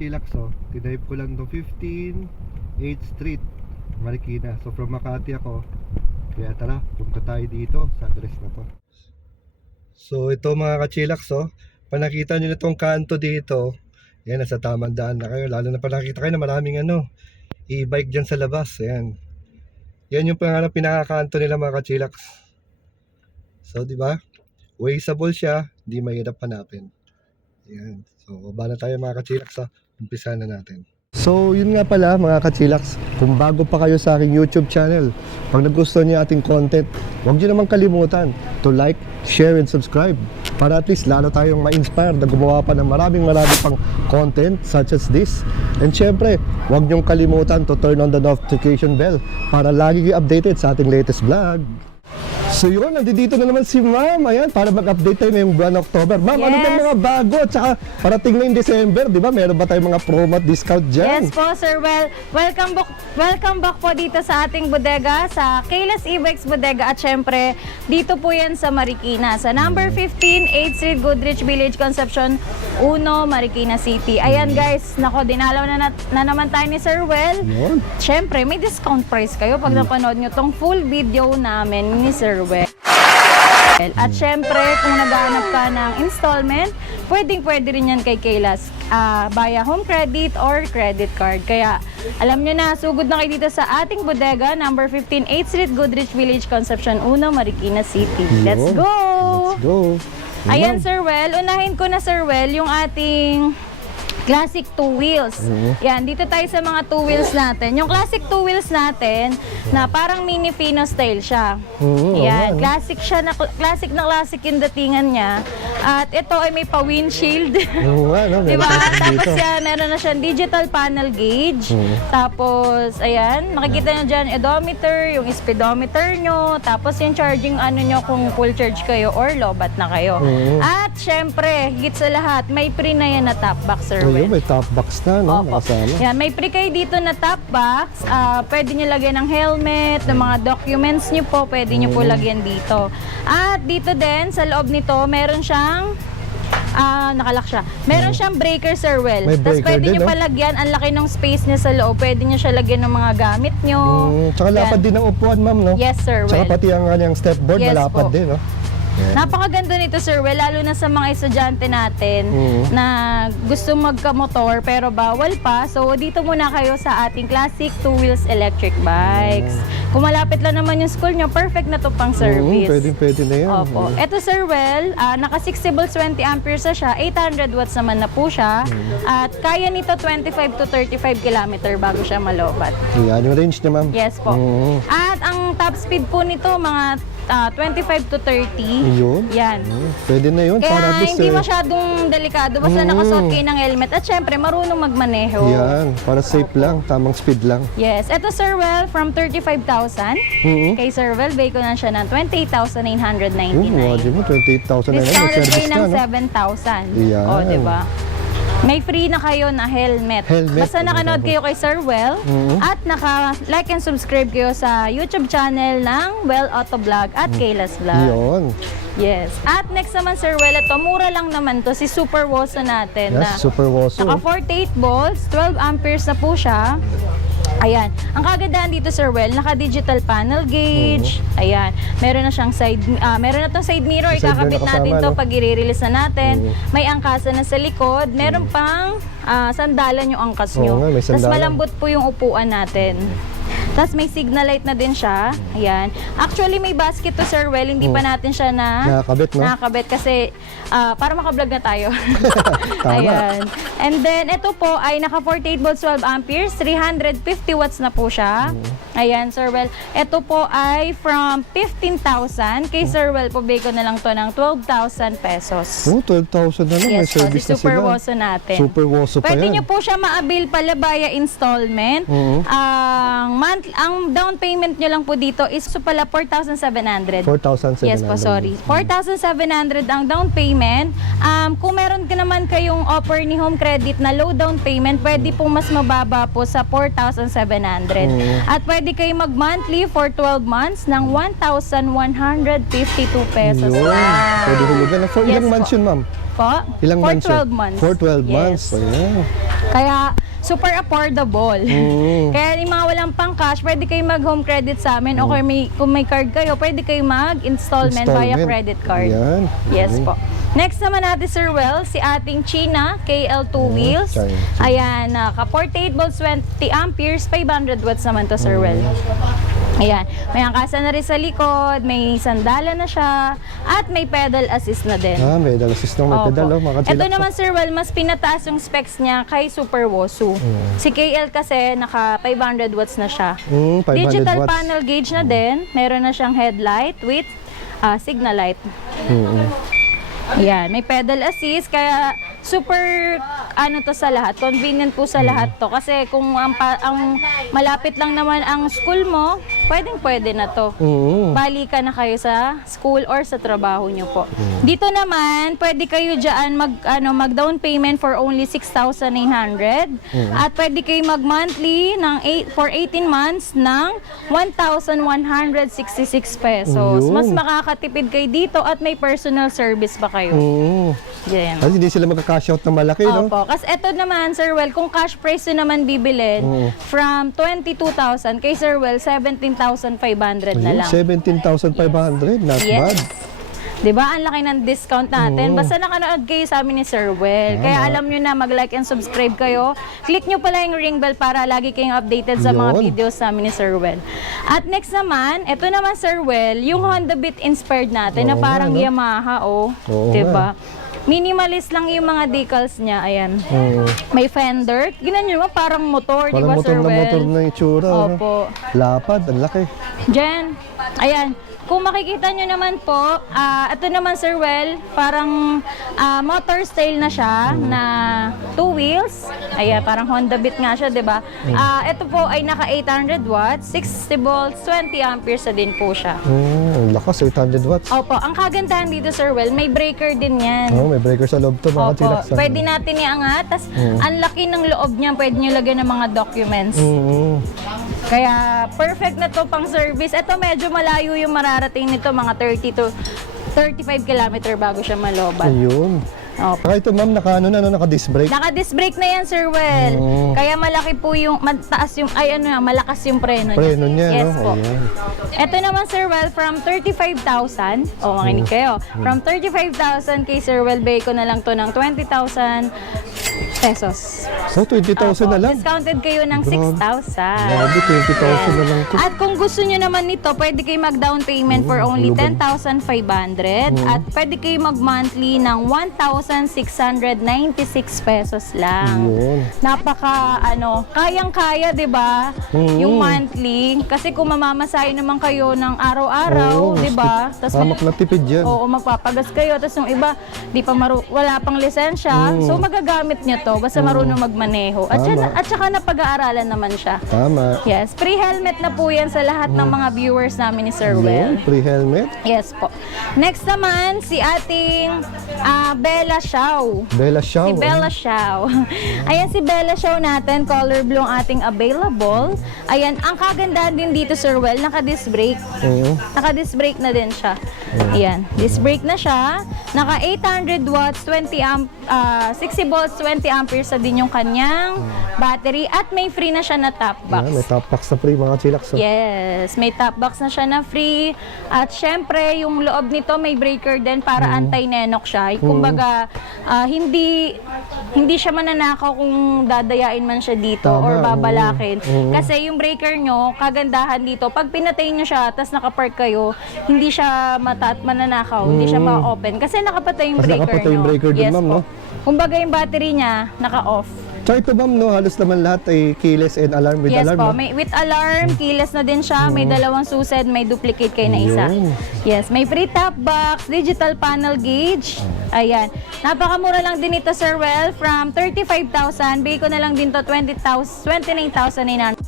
ka-chillax, oh, tinayip ko lang itong 15 8th Street, Marikina. So from Makati ako, kaya tara, punta tayo dito sa address na to. So ito mga ka-chillax, oh, panakita nyo na itong kanto dito, yan, nasa tamang daan na kayo. Lalo na panakita kayo na maraming e-bike dyan sa labas. Yan, yan yung pinakakanto nila mga ka-chillax. So di ba, wasteable siya, hindi mahirap hanapin. Yan. So baba na tayo mga ka-chillax, umpisa na natin. So yun nga pala mga ka-chillax, kung bago pa kayo sa aking YouTube channel, pag nagustuhan niyo ating content, huwag niyo naman kalimutan to like, share, and subscribe para at least lalo tayong ma-inspire na gumawa pa ng maraming pang content such as this. And syempre, huwag niyong kalimutan to turn on the notification bell para lagi kayo updated sa ating latest vlog. So yun, nandito na naman si Ma'am, ayan, para mag-update tayo ngayong buwan October. Ma'am, Yes. ano bang mga bago? Tsaka parating na yung December, di ba? Meron ba tayong mga promo at discount dyan? Yes po, Sir. Well, welcome back po dito sa ating bodega, sa Kayla's E-Bikes Bodega. At syempre, dito po yan sa Marikina, sa number 15, 8th Street, Goodrich Village, Concepcion 1, Marikina City. Ayan guys, nako, dinalaw na naman tayo ni Sir Well. Yun. Syempre, may discount price kayo pag napanood nyo tong full video namin ni Sir Well. At syempre, kung naghahanap ka ng installment, pwede rin yan kay Kayla's via home credit or credit card. Kaya, alam nyo na, sugod na kayo dito sa ating bodega, number 15, 8th Street, Goodrich Village, Concepcion 1, Marikina City. Let's go! Let's go! Ayan, Sir Well, unahin ko na, Sir Well, yung ating classic two wheels. Yan, dito tayo sa mga two wheels natin. Yung classic two wheels natin, na parang mini Fino style siya. Yan, classic siya, classic yung datingan niya. At ito ay may pa-windshield. Diba? Tapos yan, meron na siyang digital panel gauge. Tapos, ayan, makikita nyo dyan, odometer, yung speedometer nyo, tapos yung charging nyo kung full charge kayo or lobat na kayo. At syempre, higit sa lahat, may pre na yan na top box, Sir Well. May top box na, no? Yan, may pre kayo dito na top box. Pwede nyo lagyan ng helmet, ng mga documents nyo po, pwede nyo po lagyan dito. At dito din, sa loob nito, meron siyang nakalock siya. Meron siyang breaker, Sir Well. Tapos pwede nyo palagyan, ang laki ng space niya sa loob. Pwede nyo siya lagyan ng mga gamit nyo. Tsaka lapad din ang upuan, ma'am, no? Yes, Sir Well. Tsaka pati ang kanyang stepboard, Yes, malapad po. din, no? Napakaganda nito, Sir Well, lalo na sa mga estudyante natin na gusto magka-motor pero bawal pa. So, dito muna kayo sa ating classic two wheels electric bikes. Kung malapit lang naman yung school nyo, perfect na to pang service. Pwede na yan. Opo. Ito, Sir Well, naka 60 volts, 20 amperes na siya, 800 watts naman na po siya. At kaya nito 25 to 35 kilometer bago siya malobat. Yan yung range niya, ma'am. Yes po. At ang top speed po nito, mga 25 to 30. Yun. Yan. Pwede na yun. Kaya para at least, hindi masyadong delikado. Basta nakasuot kayo ng helmet. At syempre, marunong magmaneho. Yan. Para safe lang. Tamang speed lang. Yes. Ito, Sir Well, from 35,000. Kay Sir Well, bay ko na siya ng 28,999. Imagine mo, 28,000 na yan. Discounted May kayo ng service na, no? 7,000. Yan. O, diba? May free na kayo na helmet. Basta nakanood kayo kay Sir Well at naka-like and subscribe kayo sa YouTube channel ng Well Auto Vlog at Kayla's Vlog. Yun. Yes. At next naman, Sir Well, ito, mura lang naman to, si Super Woso natin. Yes, Super Woso. Naka 48 volts, 12 amperes na po siya. Ayan. Ang kagandahan dito, Sir Well, naka-digital panel gauge. Ayan. Meron na siyang meron na tong side mirror. Ikakabit natin to pag i-release na natin. May angkasa na sa likod. Meron pang sandalan yung angkas nyo. Tapos malambot po yung upuan natin. Tapos may signal light na din siya. Ayan. Actually, may basket to, Sir Well. Hindi pa natin siya nakakabit, no? Nakakabit kasi para makablog na tayo. Ayan. And then, ito po ay naka 48 volts, 12 amperes, 350 watts na po siya. Ayan, Sir Well. Ito po ay from 15,000. Kay Sir Well, pabay ko na lang to ng 12,000 pesos. 12,000 na lang. May Yes po, service si na Super sila. Woso natin. Super Woso pa Pwede yan. nyo po siya ma-avail pala via installment. Ang down payment nyo lang po dito is pala 4,700. 4,700. Yes po, sorry. 4,700 ang down payment. Kung meron ka naman kayong offer ni Home Credit na low down payment, pwede po mas mababa po sa 4,700. At pwede kayo mag-monthly for 12 months ng 1,152 pesos. Yun. Pwede hulugan. For ilang months yun, ma'am? Po? Ilang for months 12 yun? months. For 12 Yes. months. Ayan. Kaya super affordable. Kaya yung mga walang pang cash, pwede kayo mag home credit sa amin o kung may card kayo, pwede kayo mag installment via credit card. Yan. Yes po. Next naman natin, Sir Well, si ating China KL2 wheels. Ayan, ka-portable 20 amperes, 500 watts naman to, Sir Well. Ayan, may angkasa na rin sa likod, may sandala na siya, at may pedal assist na din. May pedal assist ng may pedal, mga Ito naman, Sir Well, mas pinataas yung specs niya kay Super Wosu. Si KL kasi naka 500 watts na siya. 500 Digital watts. panel gauge na din. Meron na siyang headlight with signal light. Yan, may pedal assist kaya super ano to sa lahat, convenient po sa lahat to kasi kung ang malapit lang naman ang school mo, pwede na to. Balikan na kayo sa school or sa trabaho nyo po. Dito naman, pwede kayo diyan mag down payment for only 6,900 at pwede kayo mag monthly for 18 months ng 1,166 pesos. Mas makakatipid kayo dito at may personal service pa kayo. Yan. Kasi hindi sila magka-cash out na malaki, no? Opo. Kasi eto naman, Sir Well, kung cash price yun naman bibilin, from 22,000, kay Sir Well, 17,500 na lang. 17,500, not bad. Diba? Ang laki ng discount natin. Basta nakanood kayo sa amin ni Sir Well. Kaya alam nyo na, mag-like and subscribe kayo. Click nyo pala yung ring bell para lagi kayong updated sa mga videos sa amin ni Sir Well. At next naman, ito naman, Sir Well, yung Honda Beat inspired natin na parang Yamaha, diba? Minimalist lang yung mga decals niya, ayan. May fender. Ginan nyo naman, parang motor, di ba, Sir Well? Parang motor na itsura. Opo. Lapad, ang laki. Diyan, ayan. Kung makikita nyo naman po, ito naman, Sir Well, parang motor style na siya na 2 wheels. Ayan, parang Honda Beat nga siya, di ba? Ito po ay naka 800 watts, 60 volts, 20 amperes na din po siya. Ang lakas, 800 watts. Opo, ang kagandahan dito, Sir Well, may breaker din yan. May breaker sa loob to, mga Opo, tilaksan. pwede natin iangat, tas ang laki ng loob niya, pwede nyo lagyan ng mga documents. Kaya perfect na to pang service. Ito medyo malayo yung mararating nito, mga 30 to 35 kilometer bago siya malobat. Ayun. Opo. Ito ma'am, naka-disc brake. Naka-disc brake na yan, Sir Well. Kaya malaki po yung, mataas yung, malakas yung preno niya. Preno niya, yes, no? po. Ayan. Ito naman, Sir Well, from 35,000, makinig kayo. From 35,000 kay Sir Well, bay ko na lang to ng 20,000 pesos. So, 20,000 na lang. Discounted kayo ng 6,000. Grabe, 20,000 na lang to. At kung gusto nyo naman nito, pede kayo mag-down payment for only 10,500 at pwede kayo mag-monthly ng 1,696 pesos lang. Napaka, kayang-kaya, di ba? Yung monthly. Kasi kung mamamasahin naman kayo ng araw-araw, di ba? Hamak na tipid yan. Oo, magpapagas kayo. Tapos yung iba, wala pang lisensya. So, magagamit nyo to. Basta marunong magmaneho. At saka napag-aaralan naman siya. Tama. Yes, free helmet na po yan sa lahat ng mga viewers namin ni Sir Well. Free helmet. Yes po. Next naman, si ating Bella Xiao. Bella Xiao. Si Bella Xiao. Ayan si Bella Xiao natin, color blue ang ating available. Ayan, ang kagandahan din dito, Sir Well, naka-disc brake. Naka-disc brake na din siya. Ayan, disc brake na siya. Naka 800 watts, 60 volts, 20 amperes na din yung kanyang battery at may free na siya na top box. May top box na free, mga chilaks. Yes, may top box na siya na free. At syempre, yung loob nito may breaker din para anti-nenok siya. Kumbaga, hindi siya mananakaw kung dadayain man siya dito or babalakin. Kasi yung breaker nyo, kagandahan dito, pag pinatay nyo siya, tapos nakapark kayo, hindi siya mananakaw, hindi siya ma-open. Kasi nakapatay yung breaker nakapatay yung nyo. breaker din, Yes ma'am, po. no? Kumbaga yung battery niya, naka-off. So ito ma'am, no, halos naman lahat ay keyless and alarm with Yes alarm. po, No? may with alarm, keyless na din siya, may dalawang sused, may duplicate kayo na isa. Yes, may free top box, digital panel gauge. Ayan. Napakamura lang din ito, Sir Well, from 35,000, bigay ko na lang din to 29,900.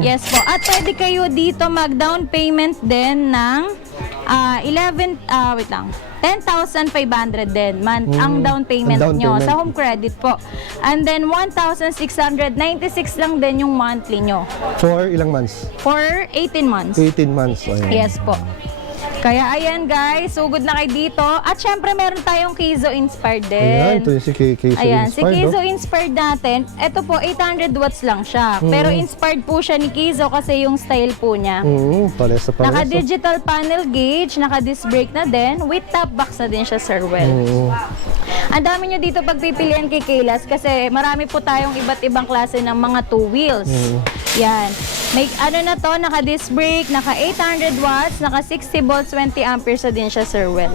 Yes po. At pwede kayo dito mag-down payment din ng 10,500 din ang down payment nyo sa home credit po. And then 1,696 lang din yung monthly nyo. For ilang months? For 18 months. 18 months. Ayan. Yes po. Kaya ayan guys, sugod na kayo dito. At syempre meron tayong Kizo inspired Ayan, din. ito yung si Kizo Ayan, si inspired, Kizo no? inspired natin, ito po 800 watts lang siya. Pero inspired po siya ni Kizo kasi yung style po niya. Pares na pares. Naka-digital panel gauge, naka-disc brake na din, with top box na din siya, Sir Well. Ang dami nyo dito pagpipilian kay Kaylas kasi marami po tayong iba't ibang klase ng mga two wheels. Yan. May ano na to, naka-disc brake, naka-800 watts, naka-60 volts, 20 amperes na din siya, Sir Well.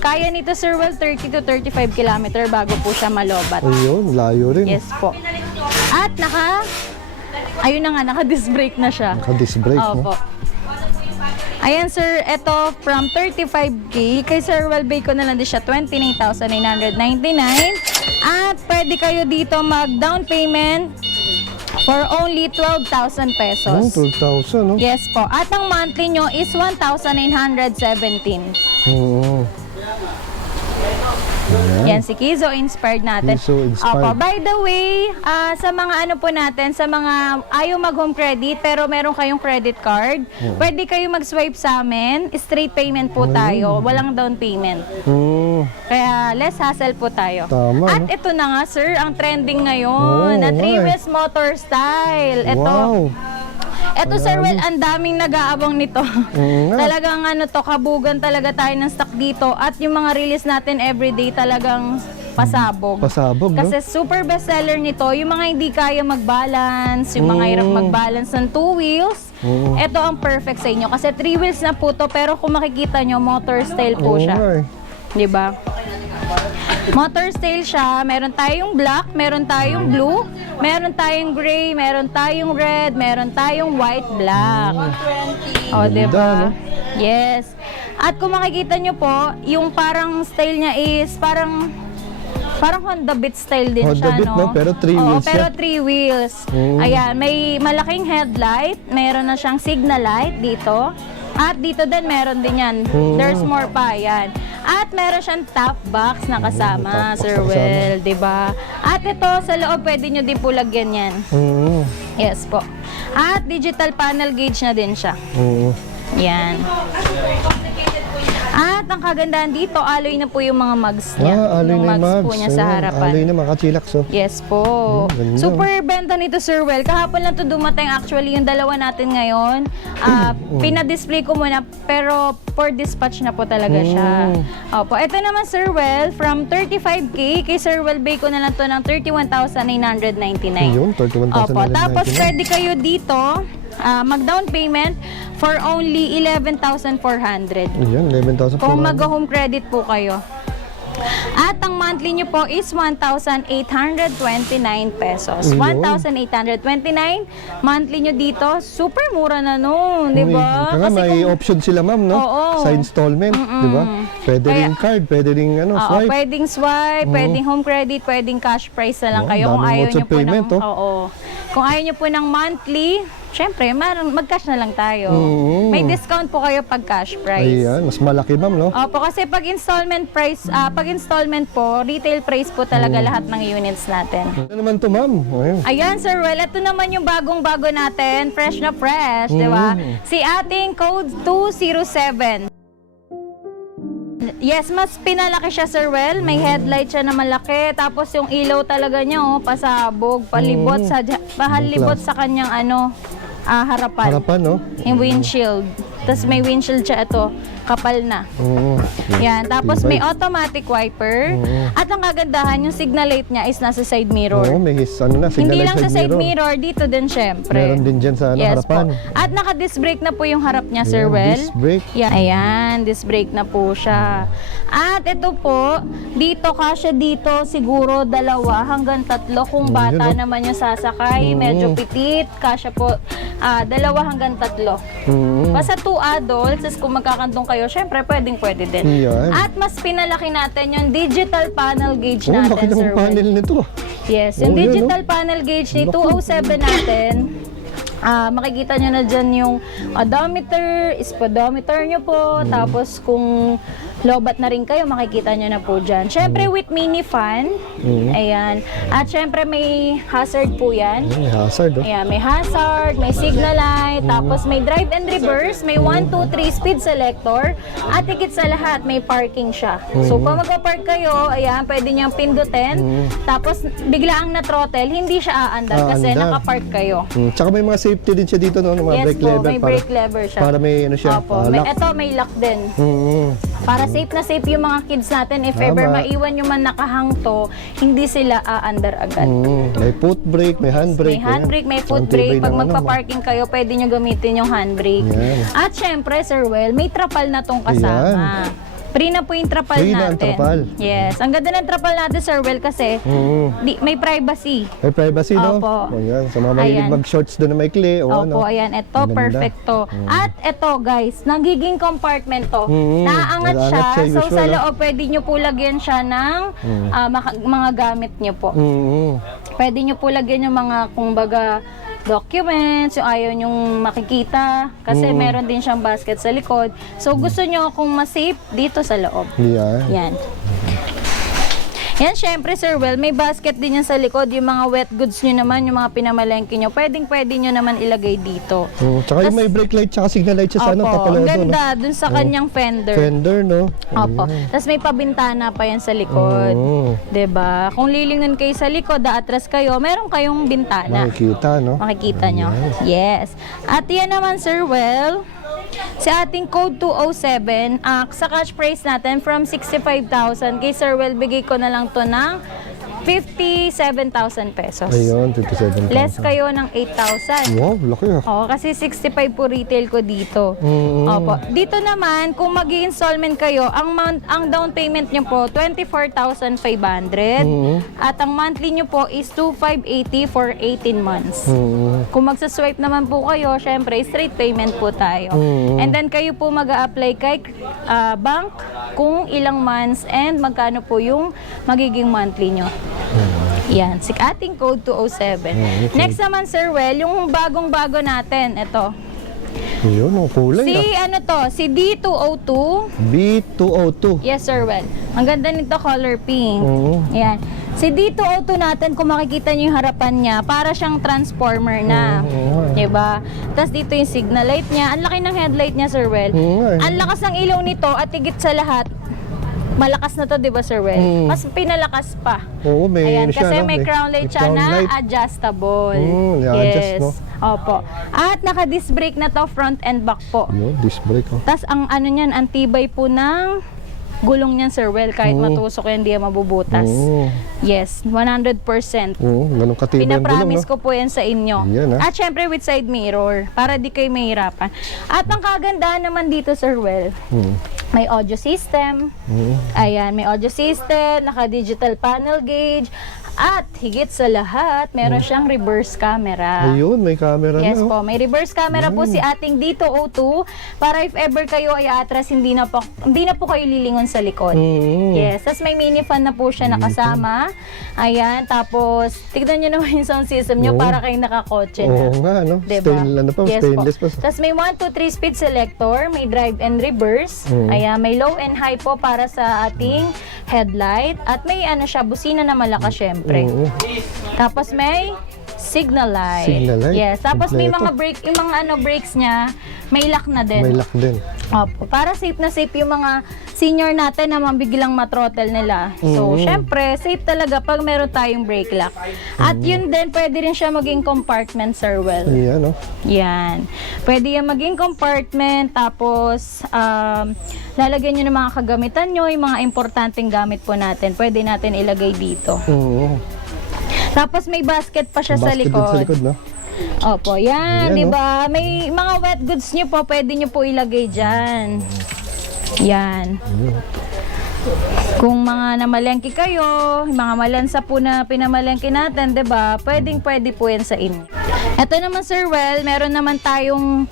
Kaya nito, Sir Well, 30 to 35 kilometer bago po siya malobat. Ayun, layo rin. Yes po. At ayun na nga, naka-disc brake na siya. Naka-disc brake, no? Opo. Ayan sir, ito from 35K, kay Sir Well Bay ko na lang din siya 29,999. At pwede kayo dito mag-down payment for only 12,000 pesos. 12,000, no? Yes po. At ang monthly nyo is 1,917. Yan, si Kizo inspired natin. Kizo inspired. Opo, by the way, sa mga ano po natin, sa mga ayaw mag-home credit pero meron kayong credit card, pwede kayo mag-swipe sa amin. Straight payment po tayo. Walang down payment. Kaya less hassle po tayo. Tama, At no? ito na nga sir, ang trending ngayon, na nga 3-wheels motor style. Ito. Wow! Eto Sir Well, ang daming nag-aabang nito. nga. Talagang ano to, kabugan talaga tayo ng stock dito. At yung mga release natin everyday talagang pasabog. Pasabog, no? Kasi super bestseller nito, yung mga hindi kaya mag-balance, yung mga hirap mag-balance ng 2 wheels, ito ang perfect sa inyo. Kasi 3 wheels na po to, pero kung makikita nyo, motor style po siya. nga eh. Diba? Motor style siya, meron tayong black, meron tayong blue, meron tayong gray, meron tayong red, meron tayong white, black. O, Ganda, diba? no? Yes. At kung makikita nyo po, yung parang style niya is parang Honda Beat style din Honda siya, Beat, no? no? Pero 3 Oo, wheels pero siya. 3 wheels. Ayan, may malaking headlight, meron na siyang signal light dito. At dito din meron din yan. There's more pa yan. At meron siyang top box na kasama, top box Sir na kasama. Well, 'di ba? At ito sa loob pwede nyo din po lagyan yan. Yes po. At digital panel gauge na din siya. Yan. At ang kagandahan dito, alloy na po yung mga mugs niya. Alloy yung na yung mugs mugs. po niya sa Ayan, harapan. alloy na, makachillax, oh. Yes po. ganda. Super benta nito, Sir Well. Kahapon lang to dumating actually yung dalawa natin ngayon. Pina-display ko muna pero for dispatch na po talaga siya. Opo. Ito naman, Sir Well, from 35K, kay Sir Well Bay ko na lang to ng 31,999. Yun, 31,999. Opo. Tapos pwede kayo dito mag-down payment for only 11,400. Ayan, 11,000 Kung mag-home credit po kayo. At ang monthly nyo po is 1,829 pesos. Ayun. 1,829 monthly nyo dito. Super mura na nun, di ba? Kasi may option sila, ma'am, no? Oo. Sa installment, di ba? Pwede ring card, pwede ring swipe. Pwedeng swipe, pwedeng home credit, pwedeng cash price na lang Oo, kayo. Kung daming ayaw modes nyo of po payment, ng, kung ayaw nyo po ng monthly, syempre, mag-cash na lang tayo. May discount po kayo pag cash price. Ayan, mas malaki, ma'am, no? Opo, kasi pag installment price, pag installment po, retail price po talaga lahat ng units natin. Ano naman to, ma'am? Ayan. Ayan, Sir Well, ito naman yung bagong-bago natin, fresh na fresh, di ba? Si ating code 207. Yes, mas pinalaki siya, Sir Well. May headlight siya na malaki. Tapos yung ilaw talaga niya, pasabog, palibot sa kanyang harapan. Harapan, no? Yung windshield. Tapos may windshield siya ito, kapal na. Yan. Tapos may automatic wiper. At ang kagandahan, yung signal light niya is nasa side mirror. Oo, may signal Hindi light lang sa side mirror, dito din syempre. Meron din dyan sa Yes harapan. po. At naka-disc brake na po yung harap niya, Sir Ayan, Well. disc brake. Yan. Ayan, disc brake na po siya. At ito po, dito kasya dito siguro 2 hanggang 3 kung bata Yun, naman yung sasakay, medyo petit, kasya po 2 hanggang 3. Basta 2 adults, is kung magkakantong kayo, syempre pwede din. Yan. At mas pinalaki natin yung digital panel gauge Oh, natin, bakit Sir ang Well. panel nito? Yes, yung Oh, yun, digital panel gauge ni 207 natin, makikita nyo na dyan yung odometer, speedometer nyo po, tapos kung lobat na rin kayo, makikita nyo na po dyan. Syempre with mini fan, ayan, at syempre may hazard po yan. May hazard, oh. Ayan, may hazard, may signal light, tapos may drive and reverse, may 1, 2, 3 speed selector, at higit sa lahat, may parking siya. So, kung magpa-park kayo, ayan, pwede niyang pindutin, tapos bigla ang na-throttle, hindi siya aandar kasi Aandar. nakapark kayo. Tsaka may mga safety din siya dito, no? Mga Yes brake po, lever. may brake lever siya. Para may ano siya, Opo, may, lock. eto, may lock din. Para safe na safe yung mga kids natin. If ever Tama. maiwan yung man nakahangto, hindi sila aandar agad. May foot brake, may handbrake. May handbrake, may foot brake. Pag magpa-parking kayo, pwede nyo gamitin yung handbrake. Yan. At syempre, Sir Well, may trapal na tong kasama. Free na po yung trapal Free na ang natin. trapal. Yes. Ang ganda ng trapal natin, Sir Well, kasi may privacy. May privacy, no? Opo. O yan, sa mga mahilig Ayan. mag-shorts doon na may kli. O, Opo, ano. ayan. Ito, Ang ganda. perfecto. At ito, guys, nagiging compartment to. Naaangat siya. Naaangat siya, So, usual, sa no? loob, pwede nyo po lagyan siya ng mga gamit nyo po. Pwede nyo po lagyan yung mga, kumbaga, documents, yung ayaw nyong makikita. Kasi meron din siyang basket sa likod. So, gusto nyo kung ma-safe dito sa loob. Yan. Yan. Yan, syempre, Sir Well, may basket din yan sa likod. Yung mga wet goods nyo naman, yung mga pinamalengke nyo, pwede nyo naman ilagay dito. Tsaka yung may brake light, tsaka signal light siya sa ano, Opo, kapalodo, ang no? ganda, dun sa kanyang fender. Fender, no? Opo. Tapos may pabintana pa yan sa likod. 'Di ba? Kung lilingon kayo sa likod, atras kayo, meron kayong bintana. Makikita, no? Makikita nyo. Yes. At yan naman, Sir Well, sa ating code 207, sa cash price natin from 65,000, kay Sir Well, bigay ko na lang to ng 57,000 pesos. Ayun, 57,000. Less kayo ng 8,000. Wow, laki ah. Oo, kasi 65 po retail ko dito. Opo. Dito naman, kung mag-i-installment kayo, ang down payment nyo po, 24,500. At ang monthly nyo po is 2,580 for 18 months. Kung magsa-swipe naman po kayo, syempre, straight payment po tayo. And then kayo po mag-a-apply kay bank kung ilang months and magkano po yung magiging monthly nyo. Yan, si ating code 207. Next naman, Sir Well, yung bagong-bago natin, ito. Ayun, ang kulay Si ah. ano to, si D202. B202. Yes, Sir Well. Ang ganda nito, color pink. Yan. Si D202 natin, kung makikita nyo yung harapan niya, para siyang transformer na. Diba? Tapos dito yung signal light niya. Ang laki ng headlight niya, Sir Well. Ang lakas ng ilaw nito at higit sa lahat, malakas na to, di ba, Sir Well? Mas pinalakas pa. Oo, may Ayan, ano siya, kasi no? may crown light may siya crown na light. adjustable. i-adjust, no? Opo. At naka-disc brake na to, front and back po. Yun, disc brake, oh. Tapos ang ano niyan, ang tibay po ng gulong niyan, Sir Well. Kahit matusok yan, hindi yan mabubutas. Yes, 100%. Ganun katibay ang gulong, Pinapromise no? ko po yan sa inyo. Yan, At syempre with side mirror, para di kayo mahirapan. At ang kagandahan naman dito, Sir Well, may audio system. Ayan, may audio system, naka-digital panel gauge, at higit sa lahat, meron siyang reverse camera. Ayun, may camera Yes na, oh. po, may reverse camera po si ating D202 para if ever kayo ay atras, hindi na po kayo lilingon sa likod. Yes, tas may mini fan na po siya nakasama. Ayan, tapos tignan niyo naman yung sound system niyo para kayo nakakotse na. Oo nga, no? Diba? Stainless pa. Tapos may 1, 2, 3 speed selector, may drive and reverse. Ayan, may low and high po para sa ating headlight. At may ano siya, busina na malakas syempre. Tapos may signal light. Signal light? Yes, tapos may Kompleto. mga brake, yung mga brakes niya, may lock na din. May lock din. Opo, para safe na safe yung mga senior natin na mabiglang matrottle nila. So, syempre, safe talaga pag meron tayong brake lock. At yun din, pwede rin siya maging compartment, Sir Well. Ayan, no? Yan. Pwede yung maging compartment, tapos lalagyan nyo ng mga kagamitan nyo, yung mga importanteng gamit po natin. Pwede natin ilagay dito. Tapos may basket pa siya sa Basket din likod. sa likod, no? Opo, yan, Ayan, di ba? May mga wet goods nyo po, pwede nyo po ilagay dyan. Yan. Kung mga namalengke kayo, mga malansa po na pinamalengke natin, 'di ba? Pwedeng pwede po yan sa inyo. Ito naman, Sir Well, meron naman tayong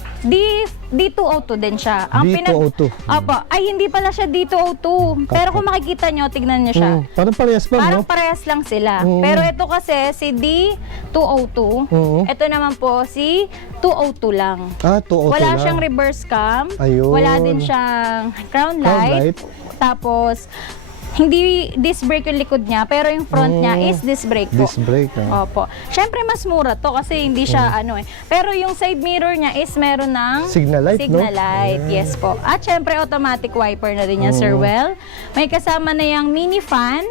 D202 din siya. D202. Opo. Ay, hindi pala siya D202. Pero kung makikita nyo, tignan nyo siya. Parang parehas ba, Parang no? parehas lang sila. Mm. Pero ito kasi si D202. Mm. Ito naman po si 202 lang. 202 Wala lang. siyang reverse cam. Ayun. Wala din siyang crown light. light. Tapos, hindi disc brake yung likod niya, pero yung front niya is disc brake po. Disc brake, Opo. Siyempre, mas mura to kasi hindi siya ano eh. Pero yung side mirror niya is meron ng Signal light, no? signal light. Yes po. At syempre, automatic wiper na din yan, Sir Well. May kasama na yung mini fan.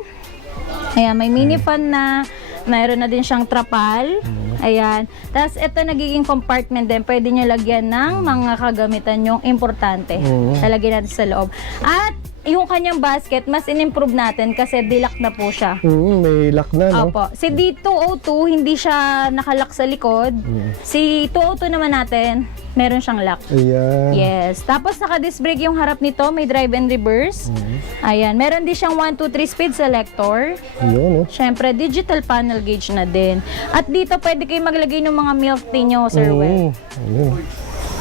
Ayan, may mini fan na mayroon na din siyang trapal. Ayan. Tapos ito nagiging compartment din. Pwede nyo lagyan ng mga kagamitan yung importante. Lalagyan natin sa loob. At yung kanyang basket, mas in-improve natin kasi dilak na po siya. May lock na, no? Opo. Si D202, hindi siya nakalock sa likod. Si 202 naman natin, meron siyang lock. Ayan. Yes. Tapos naka-disc brake yung harap nito, may drive and reverse. Ayan. Meron din siyang 1, 2, 3 speed selector. Yun, no? Siyempre, digital panel gauge na din. At dito, pwede kayo maglagay ng mga milk tea nyo, Sir Well. Ayun.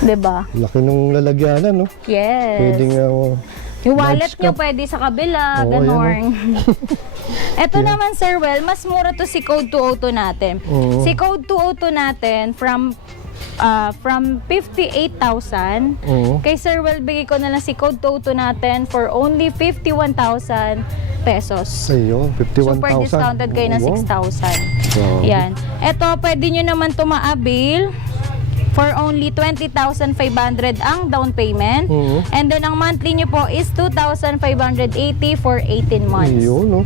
Diba? Laki nung lalagyanan, no? Yes. Pwede nga, Yung wallet large nyo cup. pwede sa kabila, Oo, ganon. Ito naman, Sir Well, mas mura to si Code 202 natin. Oo. Si Code 202 natin, from 58,000, kay Sir Well, bigay ko na lang si Code 202 natin for only 51,000 pesos. Ayun, 51,000. Super discounted kayo na Wow. 6,000. Grabe. Yan. Ito, pwede nyo naman tumaabil for only 20,500 ang down payment. And then, ang monthly nyo po is 2,580 for 18 months. Ayun, no?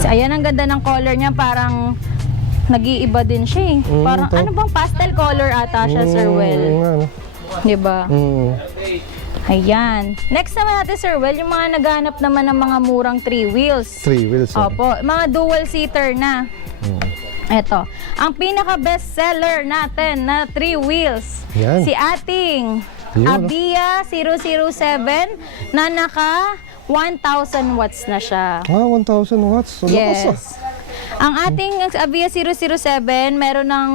So, ayan, ang ganda ng color niya. Parang nag-iiba din siya eh. Parang, ito. ano bang pastel color ata siya, Sir Well? Ano? Diba? Ayan. Next naman natin, Sir Well, yung mga naghanap naman ng mga murang 3 wheels. 3 wheels. Opo, mga dual seater na. Eto, ang pinaka best seller natin na 3 wheels. Yan. Si ating Yun, no? Avia 007 na naka 1,000 watts na siya. 1,000 watts. So, lakas, Yes. Ang ating Avia 007, meron ng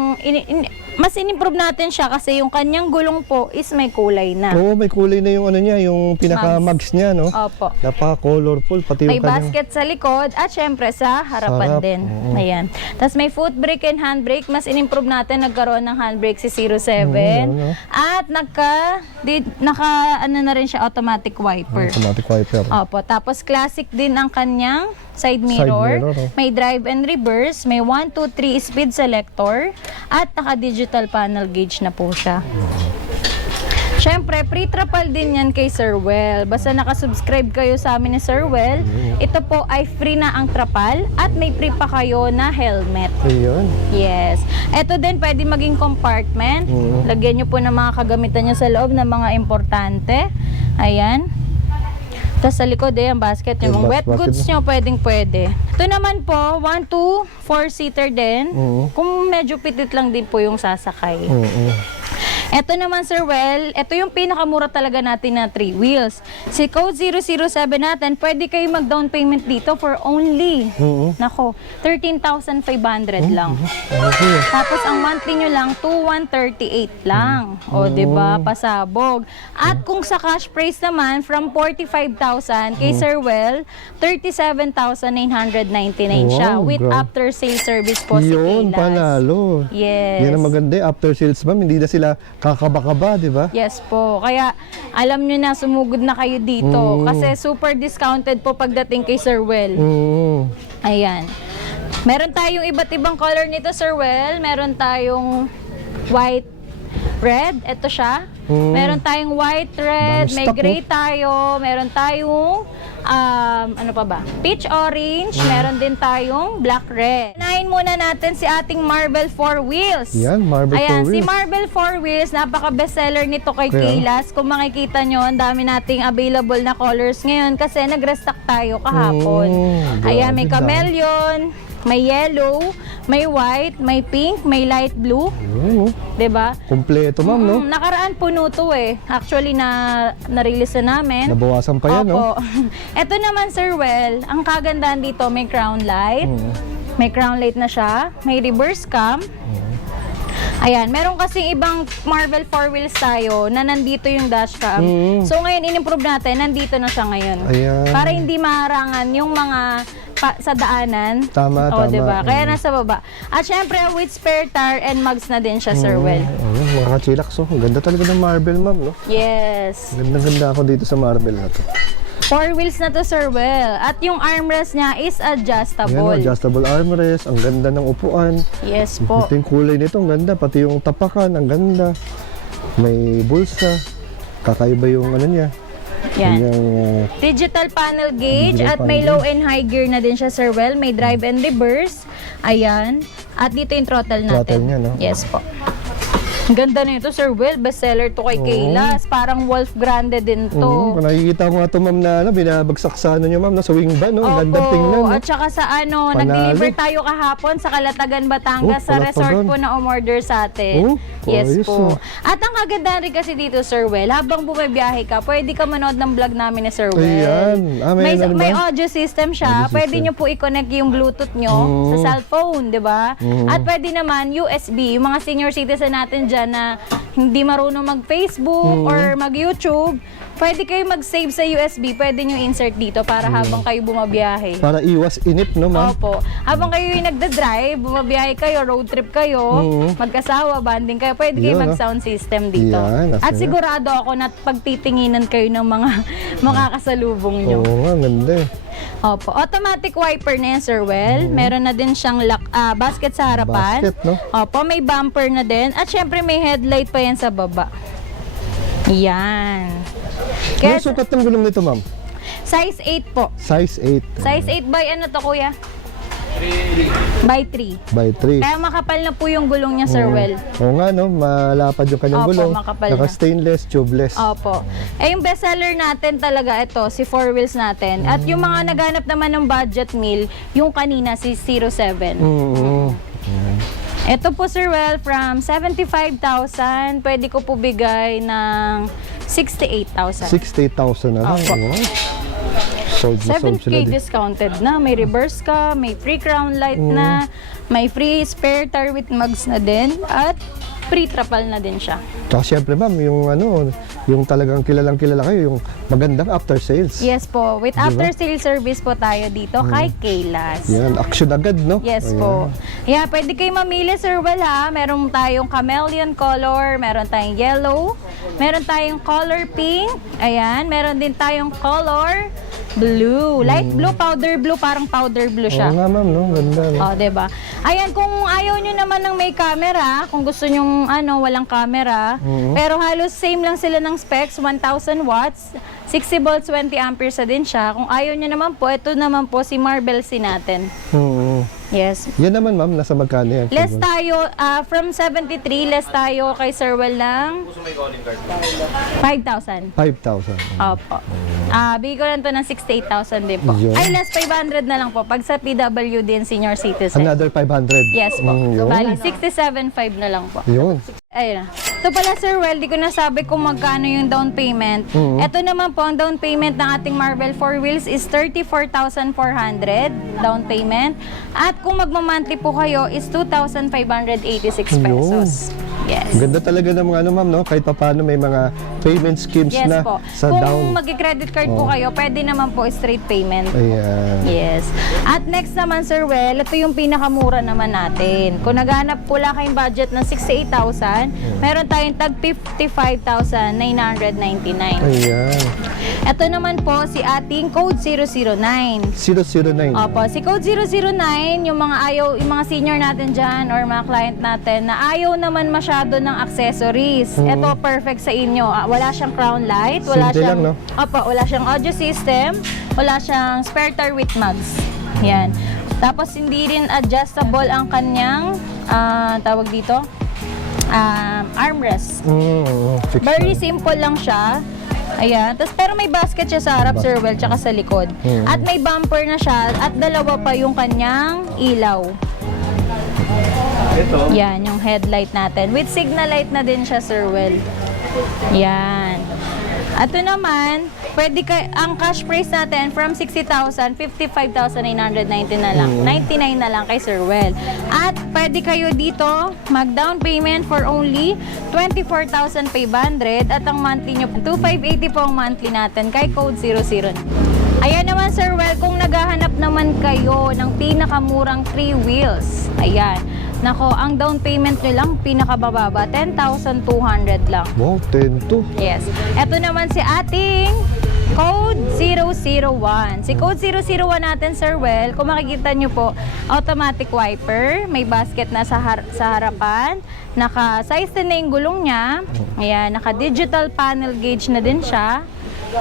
mas in-improve natin siya kasi yung kanyang gulong po is may kulay na. Oo, may kulay na yung ano niya, yung pinaka-mags niya, no? Opo. Napaka-colorful, pati May yung kanyang... basket sa likod at syempre sa harapan Sarap. din. Oo. Ayan. Tapos may foot brake and handbrake. Mas in-improve natin. Nagkaroon ng handbrake si 07. ano? At naka ano na rin siya, automatic wiper. Automatic wiper. Opo. Tapos classic din ang kanyang side mirror. mirror, oh. May drive and reverse. May 1, 2, 3 speed selector. At naka-digital panel gauge na po siya. Siyempre, pre-trapal din yan kay Sir Well. Basta nakasubscribe kayo sa amin ni Sir Well, ito po ay free na ang trapal at may free pa kayo na helmet. Ayun. Yes. Ito din pwede maging compartment. Lagyan nyo po ng mga kagamitan nyo sa loob ng mga importante. Ayan. Tapos sa likod ang basket. Yung mga wet basket goods nyo, pwede. Ito naman po, 1, 2, 4-seater din. Kung medyo pitit lang din po yung sasakay. Ito naman, Sir Well, ito yung pinakamura talaga natin na 3 wheels. Si Code 007 natin, pwede kayo mag-down payment dito for only, nako, 13,500 lang. Okay. Tapos ang monthly nyo lang, 2,138 lang. O, diba? Pasabog. At kung sa cash price naman, from 45,000 kay Sir Well, 37,999 siya. Wow, With grabe. after sale service po si Yun, Kaylas. panalo. Yes. Yan ang maganda. After sales, ma'am, hindi na sila kakaba-kaba, di ba? Yes po. Kaya alam nyo na, sumugod na kayo dito. Kasi super discounted po pagdating kay Sir Well. Ayan. Meron tayong iba't ibang color nito, Sir Well. Meron tayong white, red. Ito siya. Meron tayong white, red. Dami May stock, gray tayo. Meron tayong ano pa ba? Peach orange. Meron din tayong black red. Unahin muna natin si ating Marvel 4 Wheels. Yan, Marvel 4 Ayan, si wheels. Marvel 4 Wheels, napaka-bestseller nito kay Kaya? Kaylas. Kung makikita nyo, ang dami nating available na colors ngayon kasi nag-restock tayo kahapon. Ayan, may grabe chameleon, may yellow, may white, may pink, may light blue. Yun, oh. 'Di ba? Kompleto, ma'am, no? Nakaraan puno to eh. Actually, na-release na namin. Nabawasan pa yan, no? Opo. Ito naman, Sir Well, ang kagandahan dito, may crown light. May crown light na siya. May reverse cam. Ayan, meron kasing ibang Marvel 4 wheels tayo na nandito yung dashcam. So ngayon, in-improve natin, nandito na siya ngayon. Ayan. Para hindi maharangan yung mga sa daanan. Tama, O, tama. diba? Kaya nasa baba. At syempre, with spare tire and mugs na din siya, Sir Well. Mga kachilax, ang ganda talaga ng Marvel, ma'am, no? Yes. Ganda ako dito sa Marvel na to. 4 wheels na to, Sir Well. At yung armrest niya is Ayan, adjustable. adjustable armrest, ang ganda ng upuan. Yes po. Ito yung kulay nito, ang ganda. Pati yung tapakan, ang ganda. May bulsa. Kakaiba yung ano niya. Yan. Yung, Digital panel gauge Digital at may panel low and high gear na din siya, Sir Well. May drive and reverse. Ayan. At dito yung throttle natin. Throttle niya, no? Yes po. Ang ganda na ito, Sir Will. Bestseller to kay Kaylas. Parang Wolf Grande din to. nakikita ko nga ito, ma'am, na binabagsak sa ano niyo, ma'am, sa wing van, no? Ang ganda tingnan, no? At saka sa Panalo. nag-deliver tayo kahapon sa Calatagan, Batangas, sa resort po na umorder sa atin. Yes ayos, po. At ang kagandahan rin kasi dito, Sir Will, habang bumibiyahe ka, pwede ka manood ng vlog namin ni Sir Will. Ayan. May audio system siya. Audio Pwede system. nyo po i-connect yung Bluetooth nyo sa cellphone, di ba? At pwede naman USB, yung mga senior citizen natin dyan na hindi marunong mag-Facebook or mag-YouTube, pwede kayo mag-save sa USB, pwede nyo insert dito para habang kayo bumabiyahe. Para iwas inip, no, ma'am? Opo. Habang kayo yung nagda-drive, bumabiyahe kayo, road trip kayo, magkasawa, banding kayo, pwede kayo Yun, mag-sound system dito. Yan, At masaya. sigurado ako na pagtitinginan kayo ng mga makakasalubong nyo. Oo nga, ang ganda eh. Opo. Automatic wiper na yan, Sir Well. Meron na din siyang basket sa harapan. Basket, no? Opo, may bumper na din. At syempre may headlight pa yan sa baba. Yan. Ano sukat ng gulong nito, ma'am? Size 8 po. Size 8. Size 8 by ano to, kuya? By 3. By 3. Kaya makapal na po yung gulong niya, Sir Well. Oo nga, no? Malapad yung kanyang Opo, gulong. makapal na. Naka-stainless, tubeless. Opo. Eh, yung bestseller natin talaga ito, si 4 wheels natin. At yung mga naghanap naman ng budget meal, yung kanina, si 07. Ito po, Sir Well, from 75,000, pwede ko po bigay ng 68,000. 68,000 na lang. Opo. Wow. Sold na sold 7K sila dito. discounted na. May reverse ka, may free crown light na, may free spare tire with mugs na din, at free trapal na din siya. Tsaka syempre, ma'am, yung ano, yung talagang kilalang kilala kayo, yung magandang after sales. Yes po. With Diba? after sale service po tayo dito kay Kaylas. Yan, action agad, no? Yes Ayan. po. Yeah, pwede kayo mamili, Sir Well, ha. Meron tayong chameleon color, meron tayong yellow, meron tayong color pink, ayan, meron din tayong color blue. Light blue, powder blue, parang powder blue siya. Oo nga, ma'am, no? Ganda, no? Oh, 'di ba? Ayan, kung ayaw nyo naman ng may camera, kung gusto nyo walang camera, pero halos same lang sila ng specs, 1,000 watts, 60 volts, 20 amperes na din siya. Kung ayaw nyo naman po, ito naman po si Marvel C natin. Yes. Yan naman, ma'am, nasa magkano yan? Less tayo, from 73, less tayo kay Sir Well ng 5,000. 5,000. Opo. Bigay ko lang to ng 68,000 din po. Yun. Ay, less 500 na lang po. Pag sa PWD and senior citizen. Another 500. Yes po. Yun. Bali, 67,500 na lang po. Yun. Ayun. Ito pala, Sir Well, di ko nasabi kung magkano yung down payment. Ito naman po, ang down payment ng ating Marvel 4 wheels is 34,400 down payment. At kung magmamonthly po kayo is 2,586 pesos. Yes. Ganda talaga ng mga ano, ma'am, no? Kahit pa paano may mga payment schemes Yes na po. sa Kung down. mag-credit card po kayo, pwede naman po straight payment. Ayan. Yes. At next naman, Sir Well, ito yung pinakamura naman natin. Kung naghanap pula kayong budget ng 68,000, meron tayong tag 55,999. Ayan. Ito naman po si ating code 009. 009. Opo, si code 009, yung mga senior natin dyan or mga client natin na ayaw naman masyado ng accessories. Ito perfect sa inyo. Wala siyang crown light, wala Simple siyang lang, no? Opo, wala siyang audio system, wala siyang spare tire with mugs. Yan. Tapos hindi rin adjustable ang kanyang tawag dito, armrest. Fix Very na. simple lang siya. Ayan. Tapos, pero may basket siya sa harap, Sir Well, tsaka sa likod. At may bumper na siya at dalawa pa yung kanyang ilaw. Ito. Yan, yung headlight natin. With signal light na din siya, Sir Well. Yan. Ito naman, pwede ang cash price natin from 60,000, 55,990 na lang. 99 na lang kay Sir Well. At pwede kayo dito mag-down payment for only 24,500 at ang monthly nyo, 2,580 po ang monthly natin kay code 00. Ayan naman Sir Well, kung naghahanap naman kayo ng pinakamurang 3 wheels, ayan. Nako, ang down payment nyo lang, pinakabababa, 10,200 lang. Wow, 10 Yes. Ito naman si ating code 001. Si code 001 natin, Sir Well, kung makikita nyo po, automatic wiper, may basket na sa harapan, naka-size din na yung gulong niya, ayan, naka-digital panel gauge na din siya.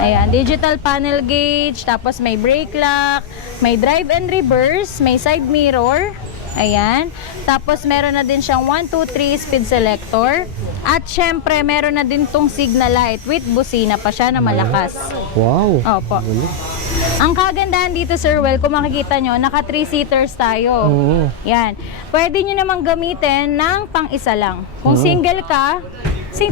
Ayan, digital panel gauge, tapos may brake lock, may drive and reverse, may side mirror. Ayan. Tapos meron na din siyang 1, 2, 3 speed selector. At syempre, meron na din tong signal light with busina pa siya na malakas. Wow. Opo. Ang kagandahan dito, Sir Well, kung makikita nyo, naka 3-seaters tayo. Yan. Pwede nyo namang gamitin ng pang-isa lang. Kung single ka,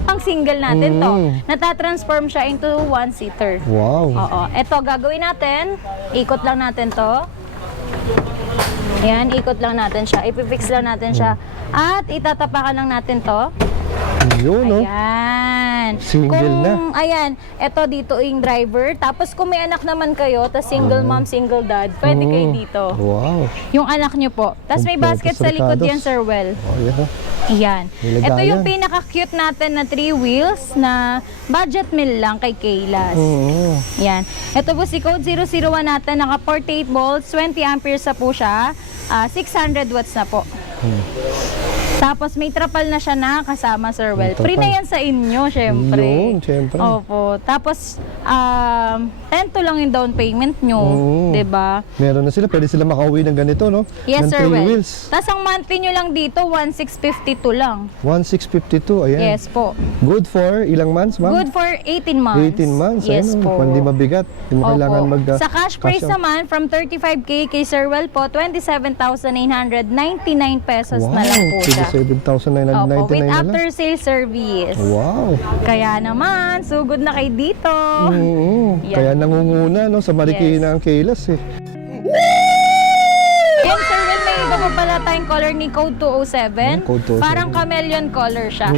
pang-single natin to. Natatransform siya into 1-seater. Wow. Oo. Ito, gagawin natin. Ikot lang natin to. Ayan, ikot lang natin siya. Ipifix lang natin siya. At itatapakan lang natin to. Yun, no? Ayan. Single na. Ayan, ito dito yung driver. Tapos kung may anak naman kayo, tas single mom, single dad, pwede kayo dito. Wow. Yung anak nyo po. Tapos may basket sa likod yan, Sir Well. Oh, yeah. Ayan. May Ito yung lagayan. pinaka-cute natin na 3 wheels na budget meal lang kay Kaylas. Yan. Ito po si code 001 natin, naka 48 volts, 20 amperes na po siya, 600 watts na po. Tapos may trapal na siya na kasama, Sir Well. Free na yan sa inyo, syempre. Yun, syempre. Opo. Tapos, 10 lang yung down payment nyo. Diba? Meron na sila, pwede sila makauwi ng ganito, no? Yes, ng Sir 3 Well. wheels. Tapos ang monthly nyo lang dito, 1,652 lang. 1,652, ayan. Yes po. Good for ilang months, ma'am? Good for 18 months. 18 months, Yes ayun, po. Hindi mabigat. Hindi mo kailangan Opo. mag... Sa cash price out. naman, from 35K kay Sir Well po, 27,999 pesos Wow, na lang po siya. 27,999 Opo, with na lang. after sale service. Wow. Kaya naman, sugod na kayo dito. Yan. Kaya nangunguna, no? Sa Marikina ang Kaylas, eh. Yan, Sir Well, may iba pa pala tayong color ni Code 207. Code 207. Parang chameleon color siya.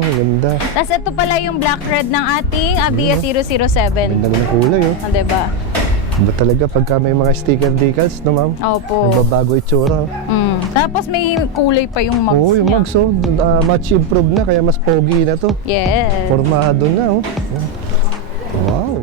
Ganda. Tapos ito pala yung black red ng ating Abia 007. Ganda ng kulay, oh. Diba? Ba talaga pagka may mga sticker decals, no, ma'am? Opo. Nagbabago itsura. Tapos may kulay pa yung mugs Oo, yung niya. mugs, oh. Much improved na, kaya mas pogi na to. Yes. Formado na, oh. Wow.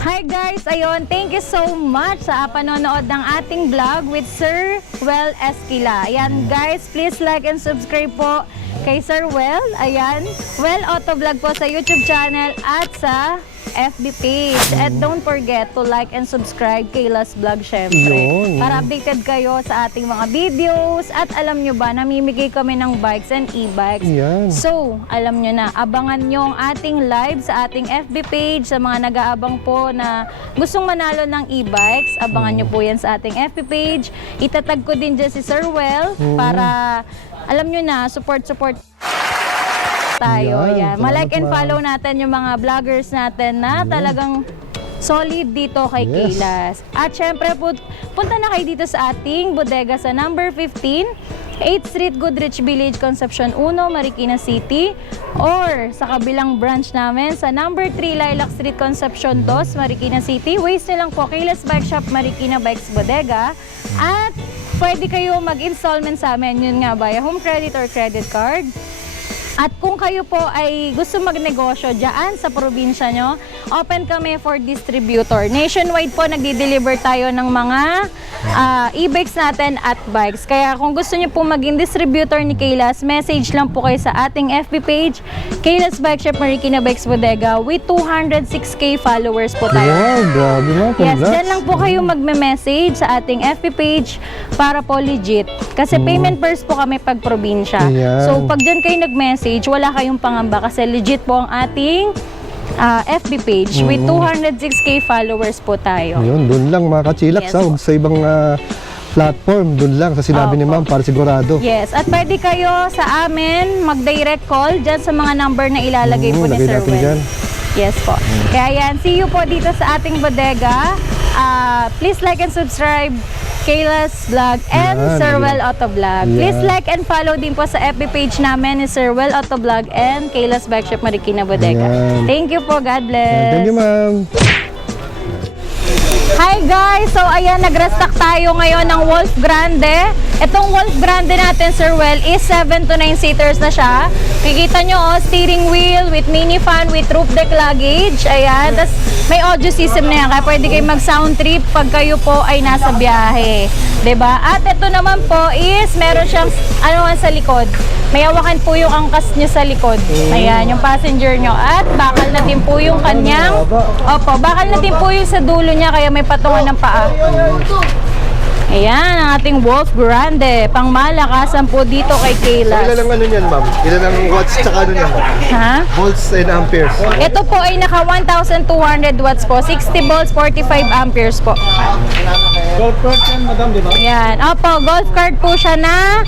Hi guys! Ayun, thank you so much sa panonood ng ating vlog with Sir Well Esquila. Ayan guys, please like and subscribe po kay Sir Well. Ayan, Well Auto Vlog po sa YouTube channel at sa FB page. And don't forget to like and subscribe kay Las Vlog syempre. Yun. Para updated kayo sa ating mga videos. At alam nyo ba, namimigay kami ng bikes and e-bikes. Yan. So, alam nyo na, abangan nyo ang ating live sa ating FB page. Sa mga nag-aabang po na gustong manalo ng e-bikes, abangan nyo po yan sa ating FB page. Itatag ko din dyan si Sir Well para, alam nyo na, support tayo. Yan. Yan. Ma-like and Salamat, follow natin yung mga vloggers natin na talagang solid dito kay Yes. Kaylas. At syempre, punta na kayo dito sa ating bodega sa number 15, 8th Street, Goodrich Village, Concepcion 1, Marikina City. Or sa kabilang branch namin sa number 3, Lilac Street, Concepcion 2, Marikina City. Waste nyo lang po, Kaylas Bike Shop, Marikina Bikes Bodega. At pwede kayo mag-installment sa amin, yun nga, via home credit or credit card. At kung kayo po ay gusto magnegosyo dyan sa probinsya nyo, open kami for distributor. Nationwide po, nagdi-deliver tayo ng mga e-bikes natin at bikes. Kaya kung gusto nyo po maging distributor ni Kaylas, message lang po kayo sa ating FB page, Kaylas Bike Shop Marikina Bikes Bodega, with 206k followers po tayo. Wow, grabe na. Yes, Congrats. dyan lang po kayo magme-message sa ating FB page para po legit. Kasi payment first po kami pag probinsya. Ayan. So, pag dyan kayo nag-message, wala kayong pangamba kasi legit po ang ating FB page with 206k followers po tayo. Yun, doon lang mga kachilak Yes. huwag sa ibang platform. Doon lang sa sinabi ni Opo. ma'am para sigurado. Yes, at pwede kayo sa amin mag-direct call dyan sa mga number na ilalagay po ni Lagay Sir natin Well. dyan. Yes po. Kaya yan, see you po dito sa ating bodega. Please like and subscribe Kayla's Vlog and Yan, Sir yan. Well Auto Vlog. Yan. Please like and follow din po sa FB page namin ni Sir Well Auto Vlog and Kayla's Bike Shop Marikina Bodega. Yan. Thank you po. God bless. Thank you, ma'am. Hi guys! So ayan, nag-restock tayo ngayon ng Wolf Grande. Itong Wolf Grande natin, Sir Well, is 7 to 9 seaters na siya. Kikita nyo, steering wheel with mini fan with roof deck luggage. Ayan, tas may audio system na yan, kaya pwede kayo mag-sound trip pag kayo po ay nasa biyahe. 'Di ba? At ito naman po is, meron siyang, sa likod. May hawakan po yung angkas niya sa likod. Ayan, yung passenger nyo. At bakal na din po yung kanyang, bakal na din po yung sa dulo niya, kaya may patungan ng paa. Ayan, ang ating Wolf Grande. Pangmalakasan po dito kay Kayla. Ilan ang ano niyan, ma'am? Ilan ang watts tsaka ano niyan, ma'am? Ha? Volts and amperes. Ito po ay naka 1,200 watts po. 60 volts, 45 amperes po. Golf cart yan, madam, di ba? Ayan. Opo, golf cart po siya na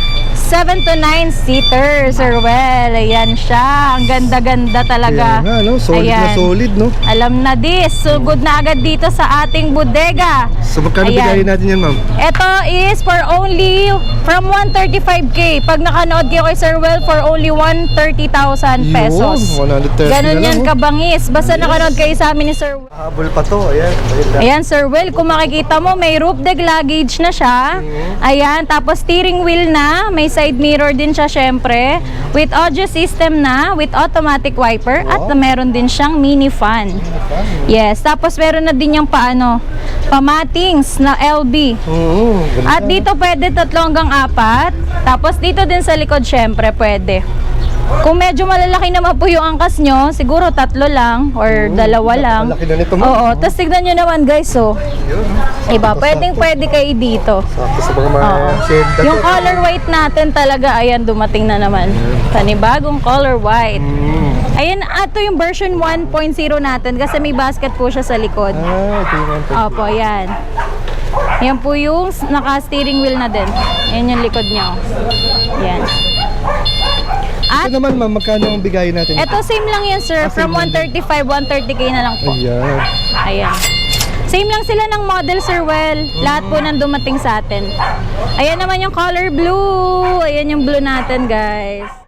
7 to 9 seater, Sir Well. Ayan siya. Ang ganda-ganda talaga. Kaya nga, no? Solid na Ayan. solid, no? Alam na this. Sugod na agad dito sa ating bodega. So, magkano Ayan. bigayin natin yan, ma'am? Ito is for only from 135k. Pag nakanood kayo kay Sir Well, for only 130,000 pesos. Yun, 130 Ganon na lang, yan oh. kabangis. Basta nakanood kayo sa amin ni Sir Well. Habol pa to, ayan. Ayan, Sir Will, kung makikita mo, may roof deck luggage na siya. Ayan, tapos steering wheel na, may side mirror din siya syempre, with audio system na, with automatic wiper, at meron din siyang mini fan. Yes, tapos meron na din yung pamatings na LB. Oo, ganda. At dito pwede 3 hanggang 4, tapos dito din sa likod syempre pwede. Kung medyo malalaki naman po yung angkas nyo, siguro 3 lang or 2 lang. Malaki na nito, ma'am. Oo, tapos tignan nyo naman guys, so Yun. iba, pwede kayo dito. Sakto sa mga senda Yung color white natin talaga, ayan, dumating na naman. Panibagong color white. Ayan, ito yung version 1.0 natin kasi may basket po siya sa likod. Ito yung one. Opo, ayan. Yan po yung naka-steering wheel na din. Ayan yung likod nyo. Ayan. At Ito naman, ma'am, magkano ang bigayin natin? ito same lang yan, sir. From 135, 130k na lang po. Ayan. Ayan. Same lang sila ng model, Sir Well. Lahat po nang dumating sa atin. Ayan naman yung color blue. Ayan yung blue natin, guys.